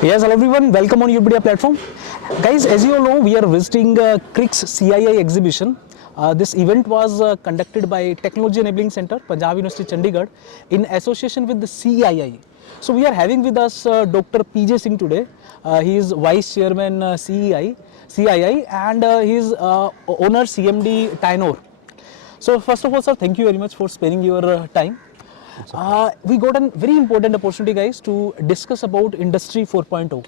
Yes, hello everyone. Welcome on Upedia platform. Guys, as you all know, we are visiting CRIX CII exhibition. This event was conducted by Technology Enabling Center, Punjab University, Chandigarh, in association with the CII. So we are having with us Dr. PJ Singh today. He is Vice Chairman CII, and he is owner CMD Tynor. So first of all, sir, thank you very much for sparing your time. We got a very important opportunity, guys, to discuss about Industry 4.0.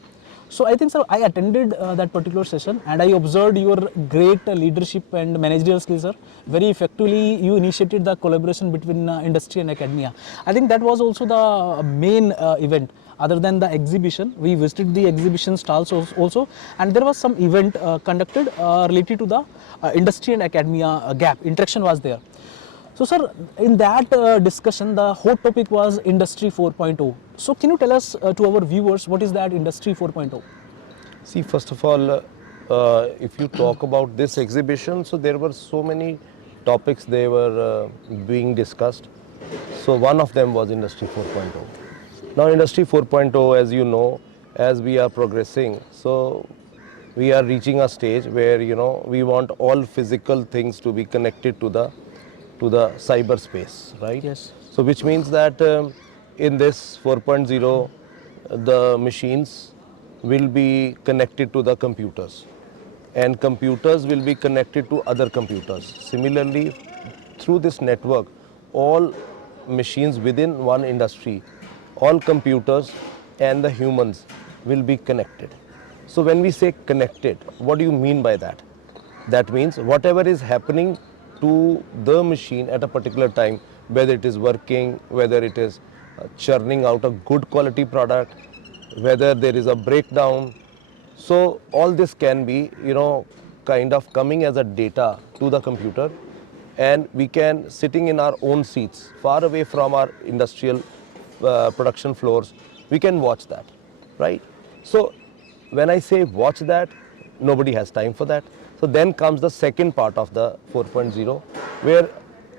So I think, sir, I attended that particular session and I observed your great leadership and managerial skills, sir. Very effectively, you initiated the collaboration between industry and academia. I think that was also the main event. Other than the exhibition, we visited the exhibition stalls also, and there was some event conducted related to the industry and academia gap. Interaction was there. So, sir, in that discussion, the hot topic was Industry 4.0. So, can you tell us to our viewers what is that Industry 4.0? See, first of all, if you talk about this exhibition, so there were so many topics they were being discussed. So one of them was Industry 4.0. Now, Industry 4.0, as you know, as we are progressing, so we are reaching a stage where we want all physical things to be connected to the cyberspace, right? Yes. So which means that in this 4.0, the machines will be connected to the computers and computers will be connected to other computers. Similarly, through this network, all machines within one industry, all computers and the humans will be connected. So when we say connected, what do you mean by that? That means whatever is happening to the machine at a particular time, whether it is working, whether it is churning out a good quality product, whether there is a breakdown. So all this can be, kind of coming as a data to the computer, and we can, sitting in our own seats, far away from our industrial production floors, we can watch that, right? So when I say watch that, nobody has time for that. So then comes the second part of the 4.0, where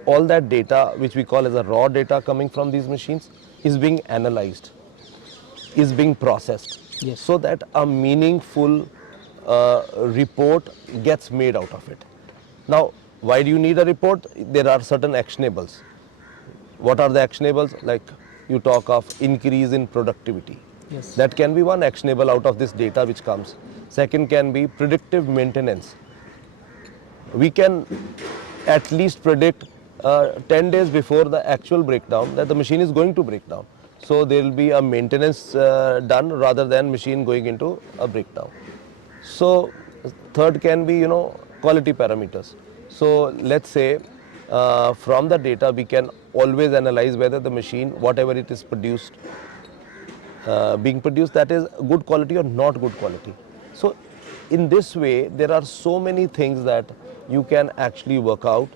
all that data, which we call as a raw data coming from these machines, is being analyzed, is being processed, Yes. so that a meaningful report gets made out of it. Now, why do you need a report? There are certain actionables. What are the actionables? Like you talk of increase in productivity. Yes. That can be one actionable out of this data which comes. Second can be predictive maintenance. We can at least predict 10 days before the actual breakdown that the machine is going to break down. So there will be a maintenance done rather than machine going into a breakdown. So third can be, quality parameters. So let's say from the data we can always analyze whether the machine, whatever it is produced, being produced, that is good quality or not good quality. So in this way, there are so many things that you can actually work out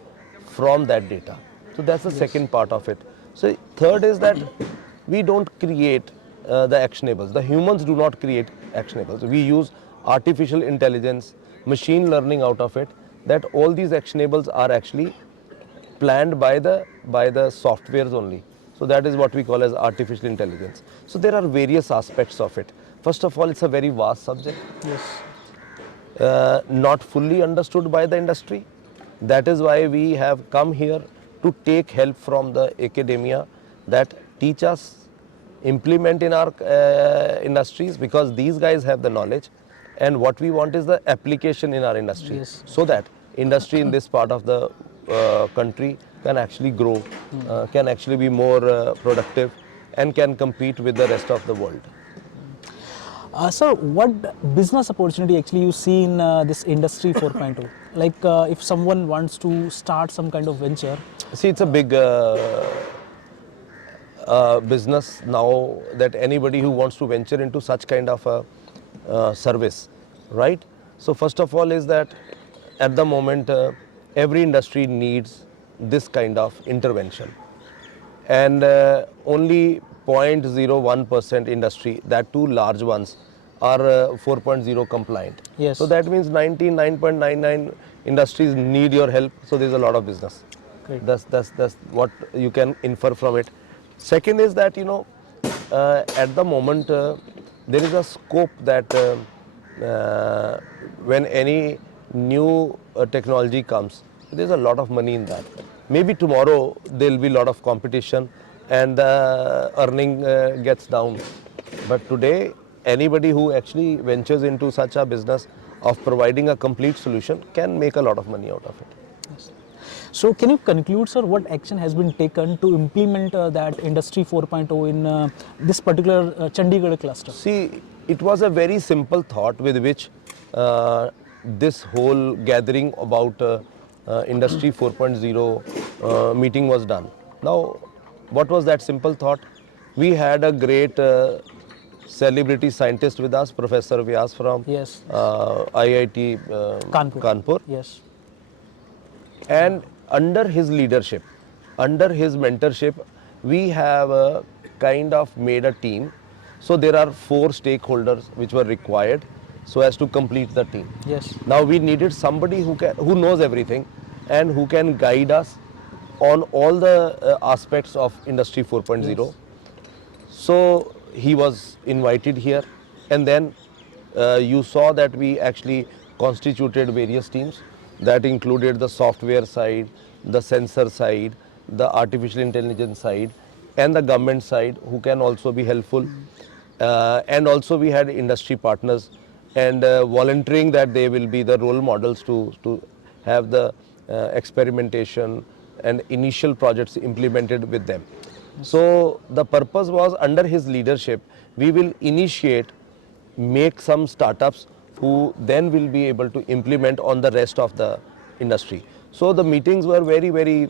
from that data. So that's the second part of it. So third is that we don't create the actionables. The humans do not create actionables. We use artificial intelligence, machine learning out of it, that all these actionables are actually planned by the softwares only. So that is what we call as artificial intelligence. So there are various aspects of it. First of all, it's a very vast subject. Yes. Not fully understood by the industry. That is why we have come here to take help from the academia that teach us, implement in our industries, because these guys have the knowledge, and what we want is the application in our industry. Yes. So that industry in this part of the country can actually grow, can actually be more productive, and can compete with the rest of the world. Sir, what business opportunity actually you see in this Industry 4.0? Like if someone wants to start some kind of venture. See, it's a big business now, that anybody who wants to venture into such kind of a service, right? So first of all is that at the moment every industry needs this kind of intervention, and only 0.01% industry, that too large ones, are 4.0 compliant. Yes. So that means 99.99 industries need your help. So there's a lot of business. Great. That's what you can infer from it. Second is that at the moment there is a scope that when any new technology comes, there's a lot of money in that. Maybe tomorrow there will be a lot of competition and the earning gets down. But today, anybody who actually ventures into such a business of providing a complete solution can make a lot of money out of it. Yes. So can you conclude, sir, what action has been taken to implement that Industry 4.0 in this particular Chandigarh cluster? See, it was a very simple thought with which this whole gathering about Industry 4.0 meeting was done. Now, what was that simple thought? We had a great celebrity scientist with us, Professor Vyas from Yes. IIT Kanpur. Yes. And under his leadership, under his mentorship, we have kind of made a team. So there are 4 stakeholders which were required so as to complete the team. Yes. Now we needed somebody who knows everything and who can guide us on all the aspects of Industry 4.0. Yes. So he was invited here, and then you saw that we actually constituted various teams that included the software side, the sensor side, the artificial intelligence side, and the government side who can also be helpful. And also we had industry partners and volunteering that they will be the role models to have the experimentation and initial projects implemented with them. So the purpose was, under his leadership, we will initiate, make some startups who then will be able to implement on the rest of the industry. So the meetings were very, very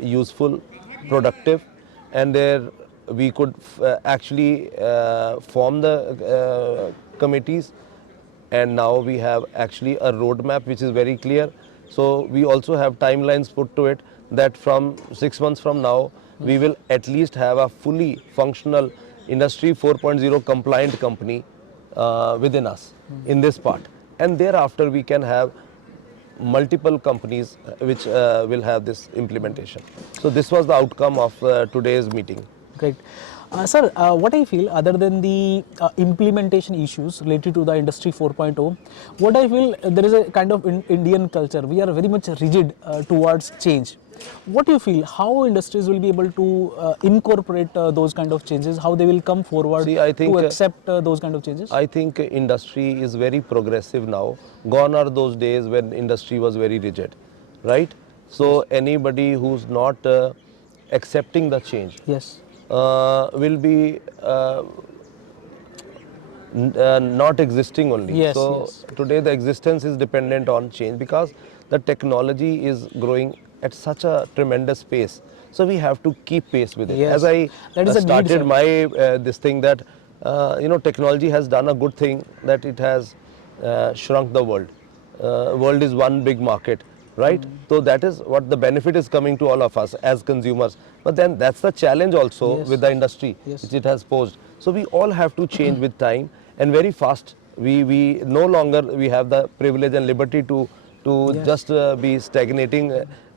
useful, productive, and there we could actually form the committees, and now we have actually a roadmap which is very clear. So we also have timelines put to it that from 6 months from now, we will at least have a fully functional Industry 4.0 compliant company within us in this part. And thereafter we can have multiple companies which will have this implementation. So this was the outcome of today's meeting. Great. Sir, what I feel, other than the implementation issues related to the Industry 4.0, what I feel, there is a kind of Indian culture. We are very much rigid towards change. What do you feel, how industries will be able to incorporate those kind of changes, how they will come forward to accept those kind of changes? I think industry is very progressive now. Gone are those days when industry was very rigid, right? So anybody who's not accepting the change, yes, will be not existing only. Yes, so yes. Today the existence is dependent on change because the technology is growing at such a tremendous pace. So we have to keep pace with it. Yes. As I That is a need, started sir. my this thing that technology has done a good thing, that it has shrunk the world. World is one big market, right? So that is what the benefit is coming to all of us as consumers. But then that's the challenge also Yes. with the industry Yes. which it has posed. So we all have to change with time and very fast. We no longer we have the privilege and liberty to Yes. just be stagnating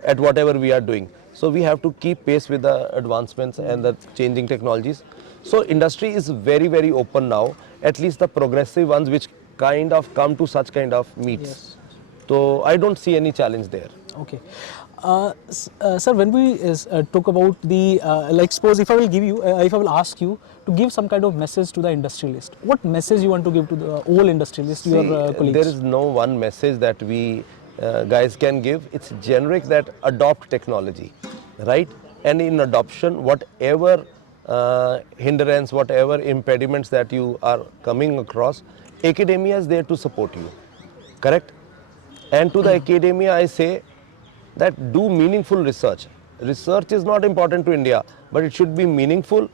at whatever we are doing. So we have to keep pace with the advancements and the changing technologies. So industry is very, very open now, at least the progressive ones which kind of come to such kind of meets. Yes. So I don't see any challenge there. Okay. Sir, when we talk about the, like suppose if I will give you, if I will ask you to give some kind of message to the industrialist, what message you want to give to the whole industrialist, See, your colleagues? there is no one message that we guys can give. It's generic that adopt technology, right? And in adoption, whatever hindrance, whatever impediments that you are coming across, academia is there to support you, correct? And to the academia, I say that do meaningful research. Research is not important to India, but it should be meaningful.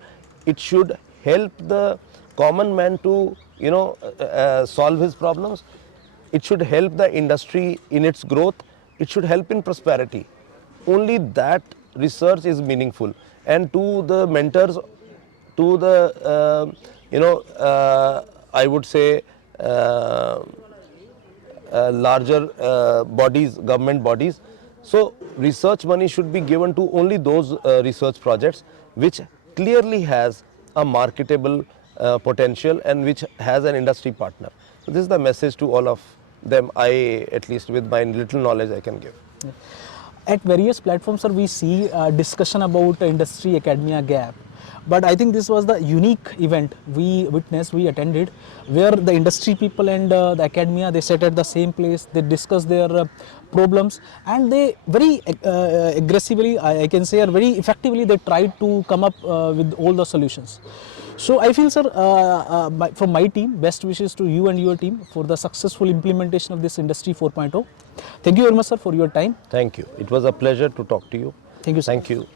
It should help the common man to, solve his problems. It should help the industry in its growth. It should help in prosperity. Only that research is meaningful. And to the mentors, to the, I would say, larger bodies, government bodies. So research money should be given to only those research projects which clearly has a marketable potential and which has an industry partner. So this is the message to all of them. At least with my little knowledge, I can give. At various platforms, sir, we see discussion about industry academia gap. But I think this was the unique event we witnessed, we attended, where the industry people and the academia, they sat at the same place, they discussed their problems, and they very aggressively, I can say, or very effectively, they tried to come up with all the solutions. So I feel, sir, from my team, best wishes to you and your team for the successful implementation of this Industry 4.0. Thank you very much, sir, for your time. Thank you. It was a pleasure to talk to you. Thank you, sir. Thank you.